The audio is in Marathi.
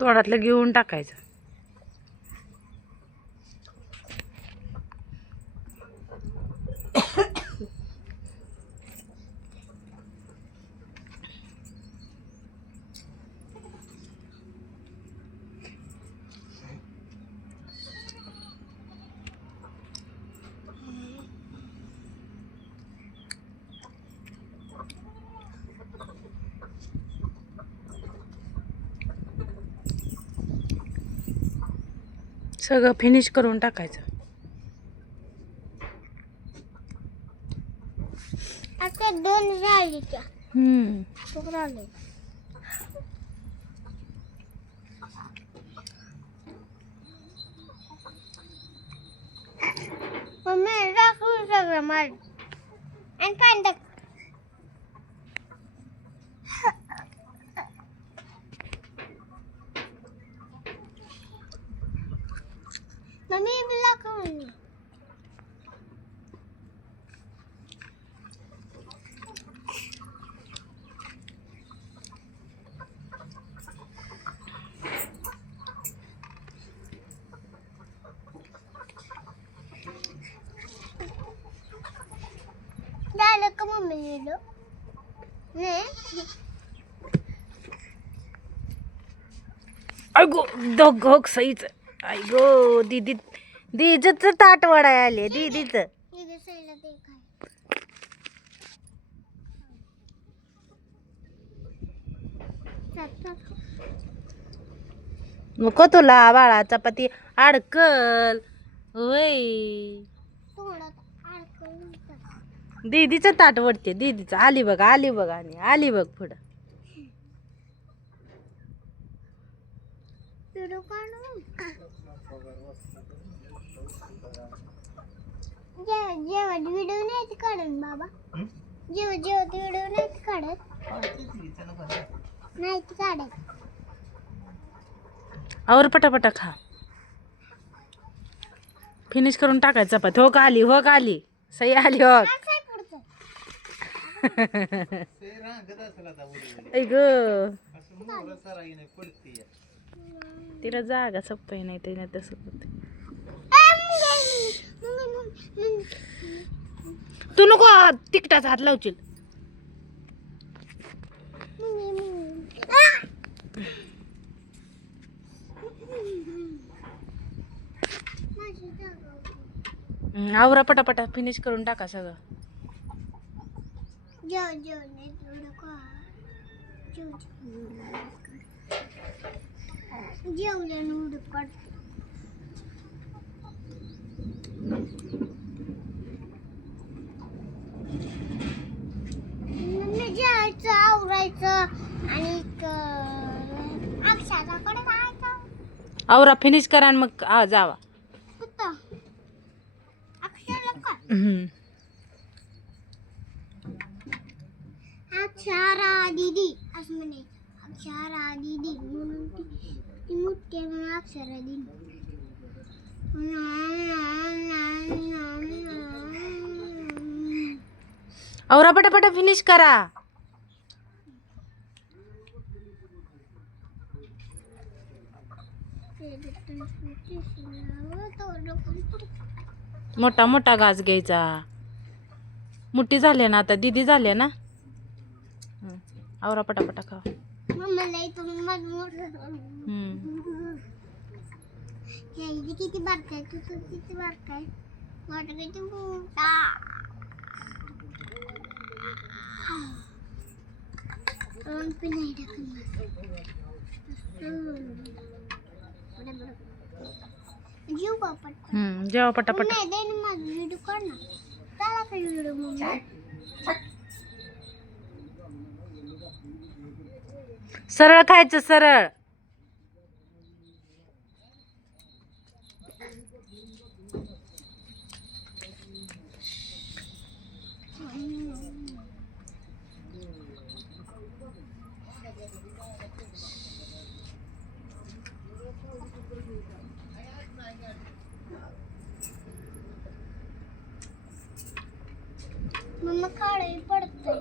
तोडातलं घेऊन टाकायचं. सगळं फिनिश करून टाकायचं. आता 2 राहिल्या. राहिले. मम्मी टाकू सगळं मार आणि पाणी टाक. मम्मी ब्लॉक म्हणून झालं का मम्मी लिहिलं नाही. अगो दोघ सईच. अगो दीदीच ताट वडाय आले दीदीच. इथे साईडला ते काय नको तुला बाळा चपाती अडकल. होय थोडं अडकून दीदीचं ताट वडते. दीदीचं आली बघ आणि आली बघ पुढं. व्हिडिओ काढू जेवण व्हिडिओ नाही काढत बाबा. जेवण व्हिडिओ नाही काढत. नाही काढत. आवर पटापटा खा. फिनिश करून टाकायचं चपाती. हो का आली सई आली हो. ग तिला जागा सपय नाही ते तसं होत. तू नको तिकटाचा हात लावशील. आवरा पटापटा फिनिश करून टाका सगळं. जेवायचं आवरायचं आणि अक्षराकडे जायचं. आवरा फिनिश करा आणि मग जावा. अक्षरला का अक्षरा दीदी असं म्हणे. अक्षरा दीदी म्हणून ती मोठी आहे म्हणून अक्षरा दीदी. आवरा पटापटा फिनिश करा. मोठा घास घ्यायचा. मोठी झाली ना आता दीदी झाली ना. आवरा पटापटा खा. किती बारक आहे. तू किती बारक आहे. मोठा किती मोठा. नाही जीव बापट. जेवा पटापट. व्हिडिओ काढ ना. त्याला काय व्हिडिओ मम्मी. सरळ खायचं सरळ. मम्मा काळी पडतंय.